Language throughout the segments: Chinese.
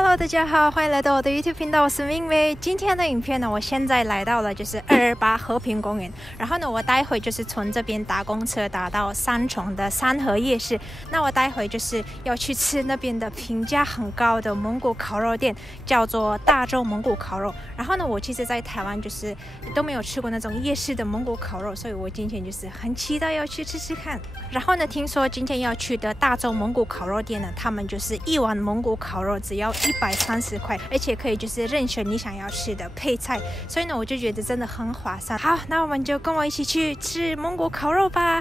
Hello， 大家好，欢迎来到我的 YouTube 频道，我是明媚。今天的影片呢，我现在来到了就是228和平公园，然后呢，我待会就是从这边搭公车搭到三重的三和夜市。那我待会就是要去吃那边的评价很高的蒙古烤肉店，叫做大众蒙古烤肉。然后呢，我其实在台湾就是都没有吃过那种夜市的蒙古烤肉，所以我今天就是很期待要去吃吃看。然后呢，听说今天要去的大众蒙古烤肉店呢，他们就是一碗蒙古烤肉只要130块，而且可以就是任选你想要吃的配菜，所以呢，我就觉得真的很划算。好，那我们就跟我一起去吃蒙古烤肉吧。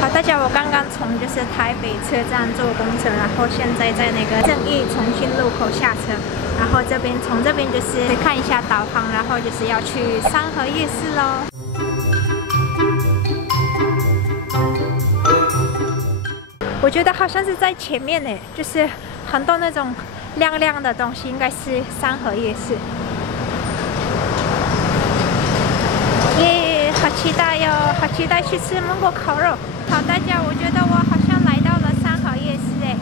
好，大家，我刚刚从就是台北车站坐公车，然后现在在那个正义重庆路口下车，然后从这边就是看一下导航，然后就是要去三和夜市咯。我觉得好像是在前面呢，就是很多那种亮亮的东西，应该是三和夜市。耶，好期待哟，好期待去吃蒙古烤肉。好，大家，我觉得我好像来到了三和夜市哎。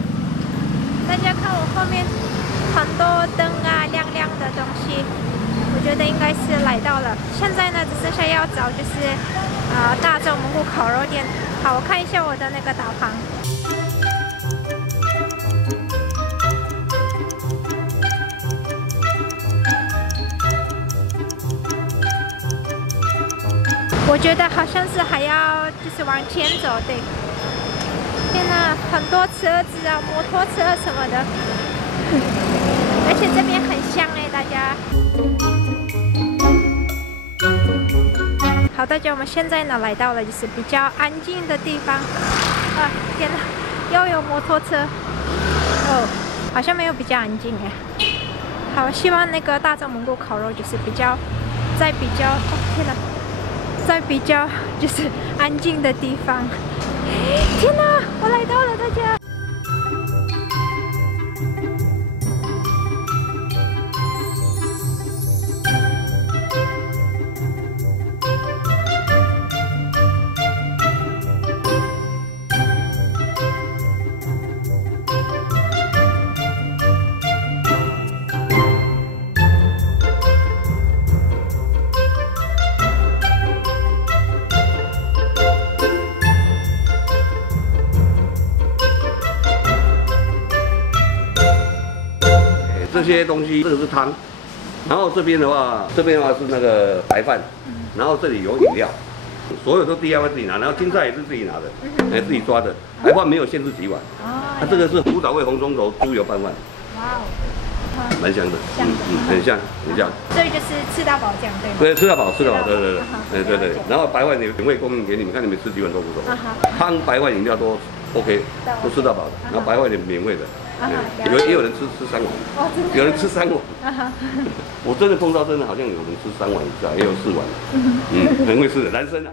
大家看我后面很多灯啊，亮亮的东西，我觉得应该是来到了。现在呢，只剩下要找就是大众蒙古烤肉店。好，我看一下我的那个导航。我觉得好像是还要就是往前走，对。天哪，很多车子啊，摩托车什么的，而且这边很香哎，大家。好，大家，我们现在呢来到了就是比较安静的地方。啊，天哪，又有摩托车。哦，好像没有比较安静哎。好，希望那个大众蒙古烤肉就是比较，哦天哪。在比较就是安静的地方。天哪，我来到了，大家。这些东西，这个是汤，然后这边的话是那个白饭，然后这里有饮料，所有都 DIY 自己拿，然后青菜也是自己拿的，自己抓的，白饭没有限制几碗。哦。这个是古早味红葱头猪油拌饭。哇哦。蛮香的。很像，很像。所以就是吃到饱这样对吗？对，吃到饱，对。然后白饭免费供应给你们，看你们吃几碗都无所谓。汤、白饭、饮料都 OK， 都吃到饱的，然后白饭也免费的。也有人吃3碗，有人吃3碗。我真的碰到好像有人吃3碗以下，也有4碗。很会吃的男生啊。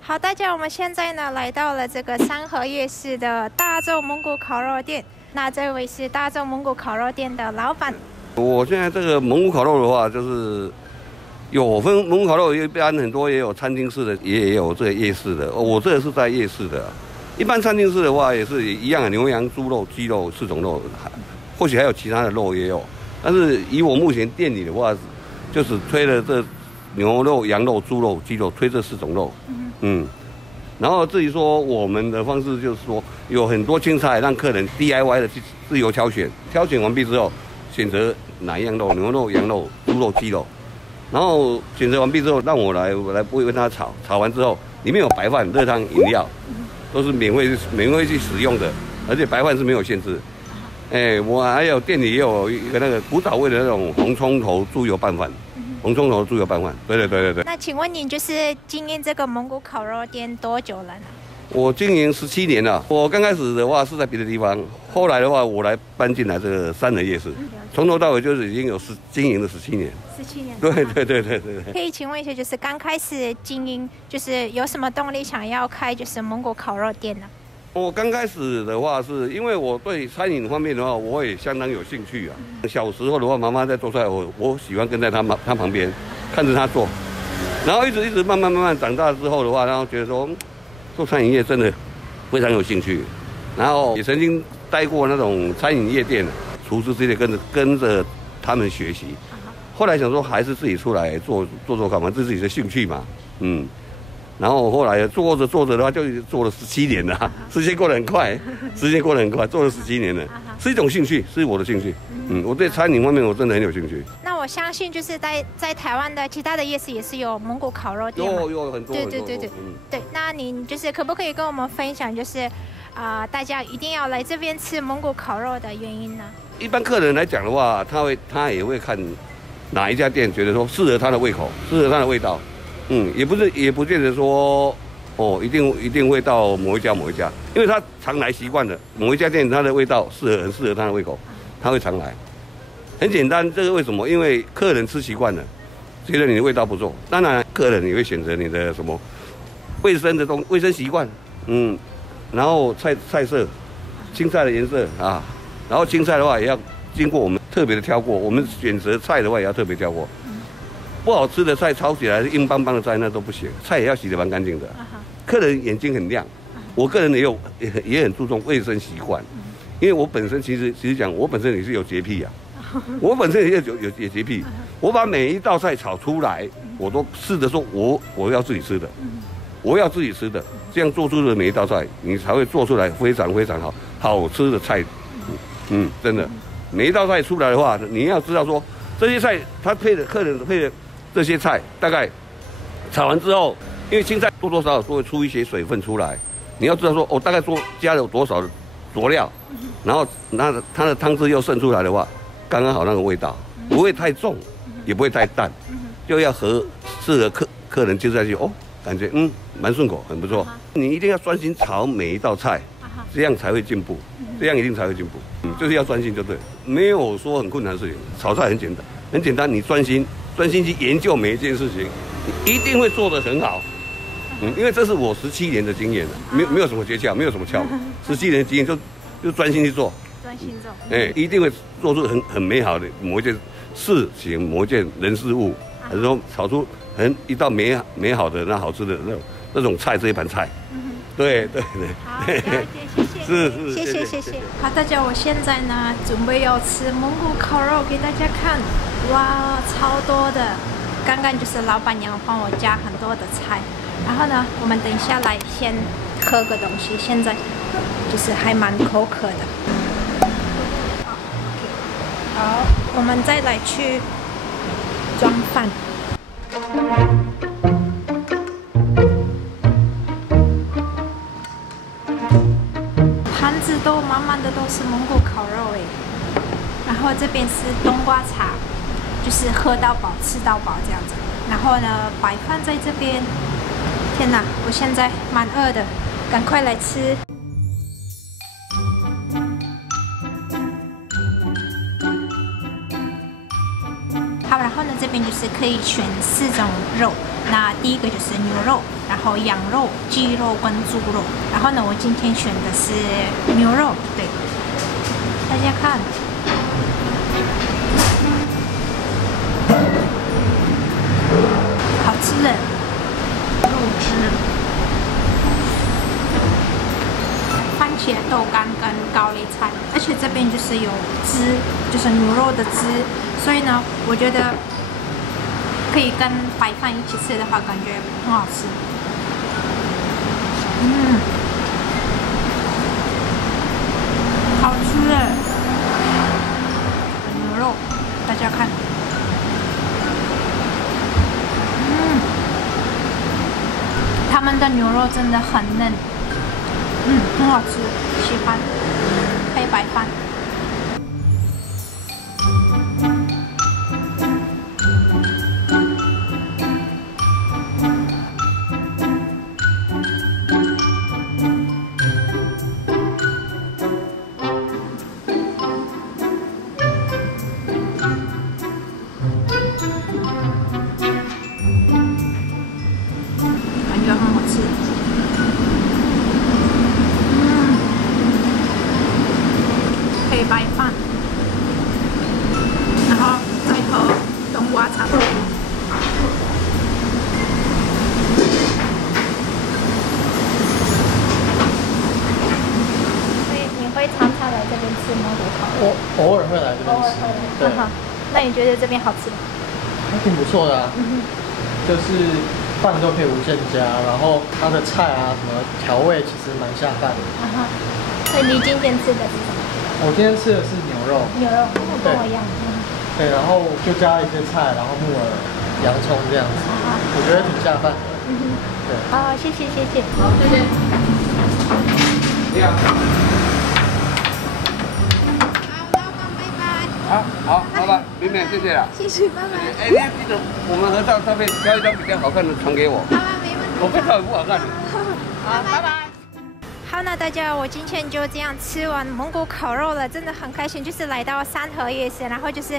好，大家，我们现在呢来到了这个三和夜市的大众蒙古烤肉店。那这位是大众蒙古烤肉店的老板。我现在这个蒙古烤肉的话，就是有分蒙古烤肉，一般很多也有餐厅式的，也有这个夜市的。我这个是在夜市的。一般餐厅式的话也是一样的，牛羊、猪肉、鸡肉4种肉，或许还有其他的肉也有。但是以我目前店里的话，就只推了这牛肉、羊肉、猪肉、鸡肉，推这4种肉。然后至于说我们的方式，就是说有很多青菜让客人 DIY 的去自由挑选，挑选完毕之后选择哪一样肉，牛肉、羊肉、猪肉、鸡肉，然后选择完毕之后让我来不会跟他炒，炒完之后里面有白饭、热汤、饮料，都是免费去使用的，而且白饭是没有限制。我还有店里也有一个那个古早味的那种红葱头猪油拌饭，红葱头猪油拌饭。对。那请问您就是经营这个蒙古烤肉店多久了呢？我经营17年了。我刚开始的话是在别的地方，后来的话我来搬进来这个三和夜市，从头到尾就是已经有经营了17年。17年。对。可以请问一下，就是刚开始经营，就是有什么动力想要开就是蒙古烤肉店呢？我刚开始的话，是因为我对餐饮方面的话，我也相当有兴趣啊。小时候的话，妈妈在做菜，我喜欢跟在她旁边，看着她做，然后一直慢慢长大之后的话，然后觉得说，做餐饮业真的非常有兴趣，然后也曾经待过那种餐饮业店，厨师之类跟着他们学习。后来想说，还是自己出来做看嘛，这是自己的兴趣嘛，然后后来做着的话，就做了17年了，时间过得很快，做了17年了，是一种兴趣，是我的兴趣。我对餐饮方面我真的很有兴趣。那我相信就是在台湾的其他的夜市也是有蒙古烤肉店嘛，有很多。对，那您就是可不可以跟我们分享，就是大家一定要来这边吃蒙古烤肉的原因呢？一般客人来讲的话，他也会看哪一家店觉得说适合他的胃口，适合他的味道。也不见得说一定会到某一家，因为他常来习惯了某一家店，他的味道很适合他的胃口，他会常来。很简单，这个为什么？因为客人吃习惯了，觉得你的味道不错，当然客人也会选择你的什么卫生习惯，然后菜色，青菜的颜色啊，然后青菜的话也要经过我们特别的挑过，我们选择菜的话也要特别挑过。不好吃的菜炒起来硬邦邦的菜那都不行，菜也要洗得蛮干净的。客人眼睛很亮，我个人也很注重卫生习惯，因为我本身其实讲，我本身也是有洁癖啊，我本身也有洁癖，我把每一道菜炒出来，我都试着说我要自己吃的，这样做出的每一道菜，你才会做出来非常好吃的菜。真的，每一道菜出来的话，你要知道说这些菜它客人配的。这些菜大概炒完之后，因为青菜多多少少都会出一些水分出来，你要知道说大概加了多少的佐料，然后它的汤汁又渗出来的话，刚刚好那个味道，不会太重，也不会太淡，就要适合客人接下去感觉蛮顺口，很不错。你一定要专心炒每一道菜，这样才会进步，这样一定才会进步。就是要专心就对，没有说很困难的事情，炒菜很简单，你专心去研究每一件事情，你一定会做得很好。因为这是我17年的经验了，没有什么诀窍，没有什么窍门，17年的经验就专心去做，一定会做出很美好的某一件事情，某一件人事物，还是说炒出一道美好的好吃的那种菜，这一盘菜。对。好，了解，谢谢。好，大家，我现在呢准备要吃蒙古烤肉给大家看。哇，超多的！刚刚就是老板娘帮我加很多的菜，然后呢，我们等一下来先喝个东西，现在就是还蛮口渴的。好，我们再来去装饭。盘子都满满的都是蒙古烤肉哎，然后这边是冬瓜茶。就是喝到饱、吃到饱这样子，然后呢，白饭在这边。天哪，我现在蛮饿的，赶快来吃。好，然后呢，这边就是可以选4种肉，那第一个就是牛肉，然后羊肉、鸡肉跟猪肉，然后呢，我今天选的是牛肉，对，大家看。好吃的肉汁，番茄豆干跟高丽菜，而且这边就是有汁，就是牛肉的汁，所以呢，我觉得可以跟白饭一起吃的话，感觉很好吃。好吃的牛肉，大家看。他们的牛肉真的很嫩，很好吃，喜欢配白饭。感觉很好吃。配白饭，然后再喝冬瓜茶。所以你会常常来这边吃蒙古烤肉？我偶尔会来这边吃。对。那你觉得这边好吃吗？还挺不错的啊。就是饭都可以无限加，然后它的菜啊什么调味其实蛮下饭的。所以你今天吃的是什么？我今天吃的是牛肉。牛肉，跟我一样。对，然后就加一些菜，然后木耳、洋葱这样子，我觉得挺下饭的。对。好，谢谢谢谢。好，谢谢。你好。好，老板，明白，谢谢了。谢谢，拜拜。哎，你记得我们合照照片挑一张比较好看的传给我。好啊，没问题。我不照不好看的。好，拜拜。好，那大家，我今天就这样吃完蒙古烤肉了，真的很开心。就是来到三和夜市，然后就是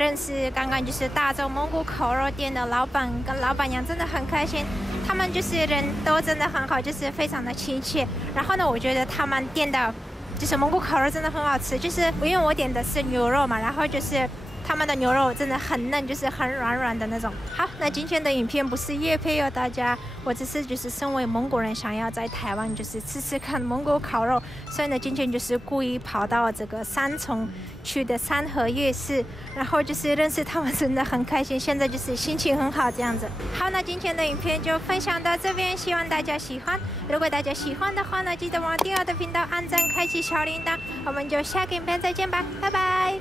认识刚刚就是大洲蒙古烤肉店的老板跟老板娘，真的很开心。他们就是人都真的很好，就是非常的亲切。然后呢，我觉得他们店的就是蒙古烤肉真的很好吃，就是因为我点的是牛肉嘛，然后就是他们的牛肉真的很嫩，就是很软软的那种。好，那今天的影片不是业配哦，大家，我只是就是身为蒙古人，想要在台湾就是吃吃看蒙古烤肉，所以呢，今天就是故意跑到这个三重区的三和夜市，然后就是认识他们，真的很开心，现在就是心情很好这样子。好，那今天的影片就分享到这边，希望大家喜欢。如果大家喜欢的话呢，记得往订阅我的频道按赞，开启小铃铛，我们就下个影片再见吧，拜拜。